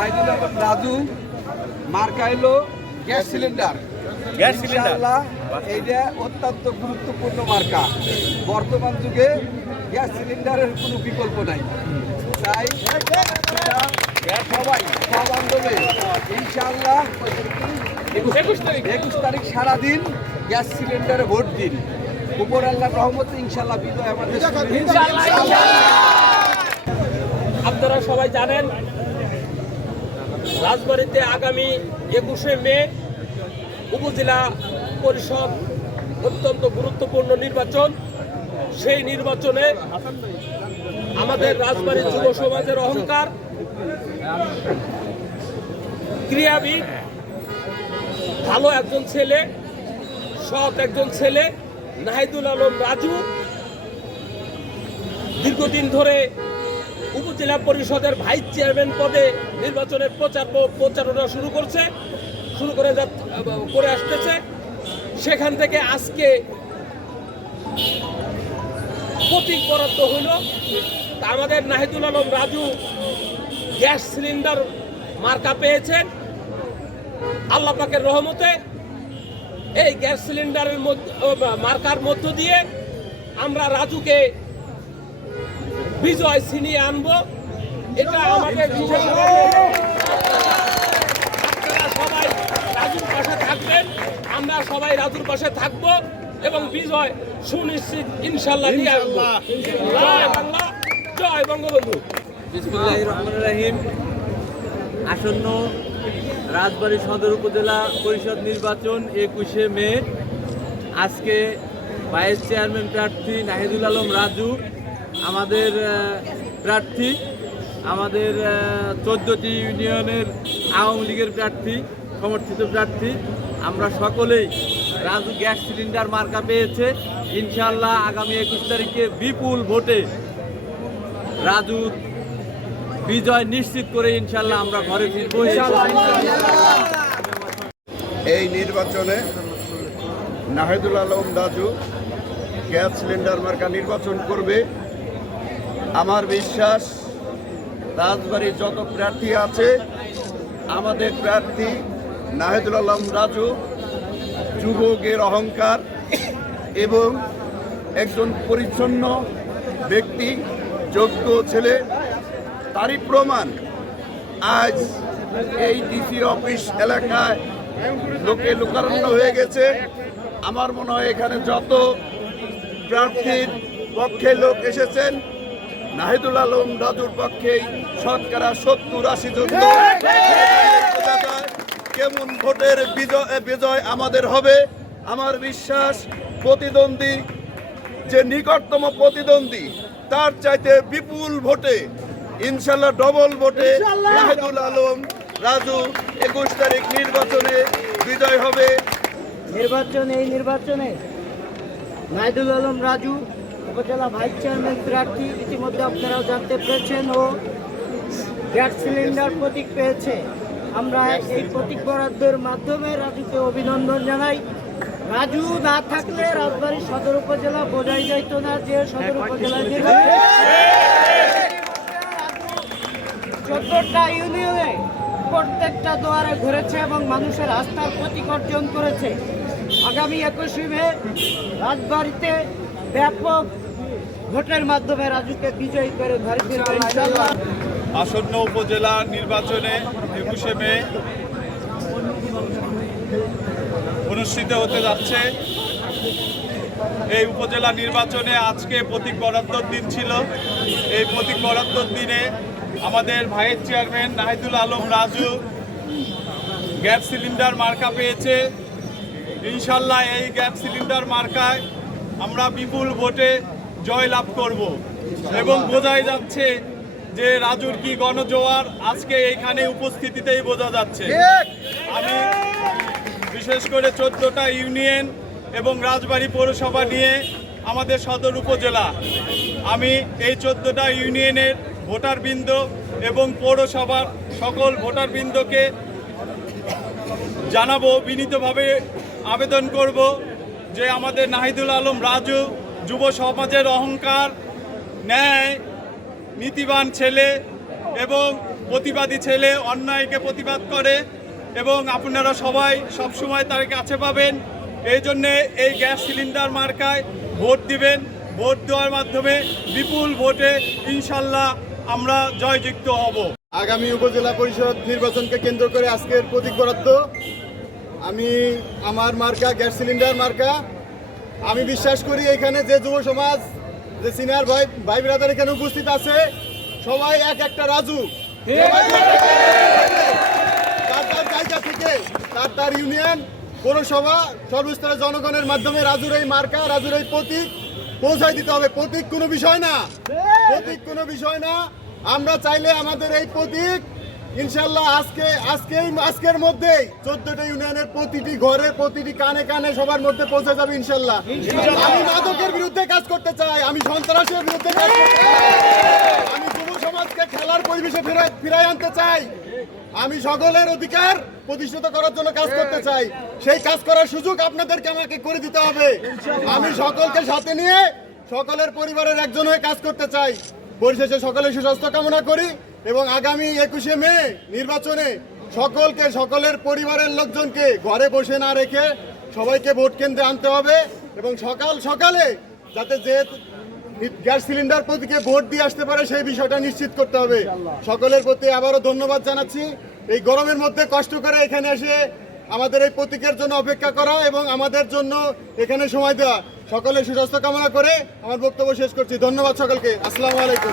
নাহিদুল আহমদ রাজু মার্কা হলো gas cylinder. Gas cylinder. এইটা অত্যন্ত গুরুত্বপূর্ণ মার্কা। বর্তমান যুগে গ্যাস সিলিন্ডারের কোনো বিকল্প নাই। তাই সবাই সব আন্দোলনে ইনশাআল্লাহ একুশ তারিখ। একুশ তারিখ সারাদিন গ্যাস সিলিন্ডারে ভোট দিন। উপর আল্লাহ রহমতে ইনশাআল্লাহ বিজয় আমাদের। আপনারা সবাই জানেন রাজবাড়িতে আগামী একুশে মে উপজেলা পরিষদ অত্যন্ত গুরুত্বপূর্ণ নির্বাচন। সেই নির্বাচনে আমাদের রাজবাড়ির যুব সমাজের অহংকার, ক্রীড়াবিদ, ভালো একজন ছেলে, সৎ একজন ছেলে, নাহিদুল আলম রাজু, দীর্ঘদিন ধরে উপজেলা পরিষদের ভাইস চেয়ারম্যান পদে নির্বাচনের প্রচার প্রচারণা শুরু করছে, শুরু করে করে আসতেছে। সেখান থেকে আজকে প্রতীক বরাদ্দ হইল। আমাদের নাহিদুল আলম রাজু গ্যাস সিলিন্ডার মার্কা পেয়েছেন আল্লাহ পাকের রহমতে এই গ্যাস সিলিন্ডারের মার্কার মধ্য দিয়ে আমরা রাজুকে বিজয় ছিনিয়ে আনব। এটা আমাদের আপনারা সবাই রাজুর পাশে থাকবেন। আমরা সবাই রাজুর পাশে থাকব এবং বিজয় সুনিশ্চিত ইনশাল্লাহ নিয়ে আসব। জয় বাংলা জয় বঙ্গবন্ধু। বিসমুল্লাহ রহমান রাহিম। আসন্ন রাজবাড়ী সদর উপজেলা পরিষদ নির্বাচন একুশে মে। আজকে ভাইস চেয়ারম্যান প্রার্থী নাহিদুল আলম রাজু আমাদের প্রার্থী, আমাদের চোদ্দোটি ইউনিয়নের আওয়ামী লীগের প্রার্থী, সমর্থিত প্রার্থী। আমরা সকলেই রাজু গ্যাস সিলিন্ডার মার্কা পেয়েছে। ইনশাল্লাহ আগামী একুশ তারিখে বিপুল ভোটে রাজু বিজয় নিশ্চিত করে ইনশাল্লাহ আমরা ঘরে ফিরবো। এই নির্বাচনে নাহিদুল আলম রাজু গ্যাস সিলিন্ডার মার্কা নির্বাচন করবে। আমার বিশ্বাস, রাজবাড়ির যত প্রার্থী আছে, আমাদের প্রার্থী নাহিদুল আলম রাজু, যুবকের অহংকার এবং একজন পরিচ্ছন্ন ব্যক্তি, যোগ্য ছেলে, তারই প্রমাণ আজ এই ডিসি অফিস এলাকায় লোকে লোকারণ্য হয়ে গেছে। আমার মনে হয় এখানে যত প্রার্থীর পক্ষে লোক এসেছেন নাহিদুল আলম রাজুর পক্ষেই শতকরা সত্তর আশি জন কেমন ভোটের বিজয় বিজয় আমাদের হবে? আমার বিশ্বাস প্রতিদ্বন্দ্বী যে নিকটতম প্রতিদ্বন্দ্বী তার চাইতে বিপুল ভোটে ইনশাল্লাহ ডবল ভোটে নাহিদুল আলম রাজু একুশ তারিখ নির্বাচনে বিজয় হবে। নির্বাচনে এই নির্বাচনে নাহিদুল আলম রাজু উপজেলা ভাইস চেয়ারম্যান প্রার্থী ইতিমধ্যে আপনারাও জানতে পেরেছেন ও গ্যাস সিলিন্ডার প্রতীক পেয়েছে। আমরা এই প্রতীক বরাদ্দের মাধ্যমে রাজুকে অভিনন্দন জানাই। রাজু না থাকলে রাজবাড়ী সদর উপজেলা বোঝাই যাইতো না যে সদর উপজেলা চোদ্দটা ইউনিয়নে প্রত্যেকটা দুয়ারে ঘুরেছে এবং মানুষের আস্থার প্রতীক অর্জন করেছে। আগামী একুশে মে রাজবাড়িতে ব্যাপক ভোটের মাধ্যমে রাজুকে বিজয়ী করে ইনশাল্লাহ আসন্ন উপজেলা নির্বাচনে একুশে মে অনুষ্ঠিত হতে যাচ্ছে। এই উপজেলা নির্বাচনে আজকে প্রতীক বরাদ্দর দিন ছিল। এই প্রতীক বরাদ্দর দিনে আমাদের vice chairman Nahidul Alam Raju gas cylinder মার্কা পেয়েছে। ইনশাল্লাহ এই গ্যাস সিলিন্ডার মার্কায় আমরা বিপুল ভোটে জয় লাভ করব। এবং বোঝাই যাচ্ছে যে রাজুর কি গণজোয়ার আজকে এইখানে উপস্থিতিতেই বোঝা যাচ্ছে। আমি বিশেষ করে চোদ্দোটা ইউনিয়ন এবং রাজবাড়ী পৌরসভা নিয়ে আমাদের সদর উপজেলা। আমি এই চোদ্দোটা ইউনিয়নের ভোটারবৃন্দ এবং পৌরসভার সকল ভোটারবৃন্দকে জানাব বিনীতভাবে আবেদন করব। যে আমাদের নাহিদুল আলম, রাজু, যুব সমাজের অহংকার, ন্যায়, নীতিবান ছেলে এবং প্রতিবাদী ছেলে, অন্যায়কে প্রতিবাদ করে এবং আপনারা সবাই সবসময় তার কাছে পাবেন। এই জন্যে এই গ্যাস সিলিন্ডার মার্কায় ভোট দিবেন। ভোট দেওয়ার মাধ্যমে বিপুল ভোটে ইনশাল্লাহ আমরা জয়যুক্ত হব। আগামী উপজেলা পরিষদ নির্বাচনকে কেন্দ্র করে আজকের প্রতীক বরাদ্দ আমি আমার মার্কা গ্যাস সিলিন্ডার মার্কা। আমি বিশ্বাস করি এখানে যে যুব সমাজ যে সিনিয়র ভাই ভাই ব্রাদার এখানে উপস্থিত আছে সবাই এক একটা রাজু। তার তার জায়গা থেকে তার তার ইউনিয়ন পৌরসভা সর্বস্তরের জনগণের মাধ্যমে রাজুর এই মার্কা রাজুর এই প্রতীক পৌঁছায় দিতে হবে। প্রতীক কোনো বিষয় না। প্রতীক কোনো বিষয় না। আমরা চাইলে আমাদের এই প্রতীক ইনশাল্লাহ আজকে আজকেই আজকের মধ্যেই চোদ্দটা ইউনিয়নের প্রতিটি ঘরে প্রতিটি কানে কানে সবার মধ্যে পৌঁছে যাবে ইনশাল্লাহ আমি মাদকের বিরুদ্ধে কাজ করতে চাই আমি সন্ত্রাসের বিরুদ্ধে কাজ করতে চাই। আমি যুব সমাজকে খেলার পরিবেশে আনতে চাই। আমি সকলের অধিকার প্রতিষ্ঠিত করার জন্য কাজ করতে চাই। সেই কাজ করার সুযোগ আপনাদেরকে আমাকে করে দিতে হবে। আমি সকলকে সাথে নিয়ে সকলের পরিবারের একজন হয়ে কাজ করতে চাই। পরিশেষে সকলের সুস্বাস্থ্য কামনা করি। এবং আগামী একুশে মে নির্বাচনে সকলকে সকলের পরিবারের লোকজনকে ঘরে বসে না রেখে সবাইকে ভোট কেন্দ্রে আনতে হবে এবং সকাল সকালে যাতে যে গ্যাস সিলিন্ডার প্রতীকে ভোট দিয়ে আসতে পারে সেই বিষয়টা নিশ্চিত করতে হবে। সকলের প্রতি আবারও ধন্যবাদ জানাচ্ছি। এই গরমের মধ্যে কষ্ট করে এখানে এসে আমাদের এই প্রতীকের জন্য অপেক্ষা করা এবং আমাদের জন্য এখানে সময় দেওয়া। সকলের সুস্বাস্থ্য কামনা করে আমার বক্তব্য শেষ করছি। ধন্যবাদ সকলকে। আসসালামু আলাইকুম।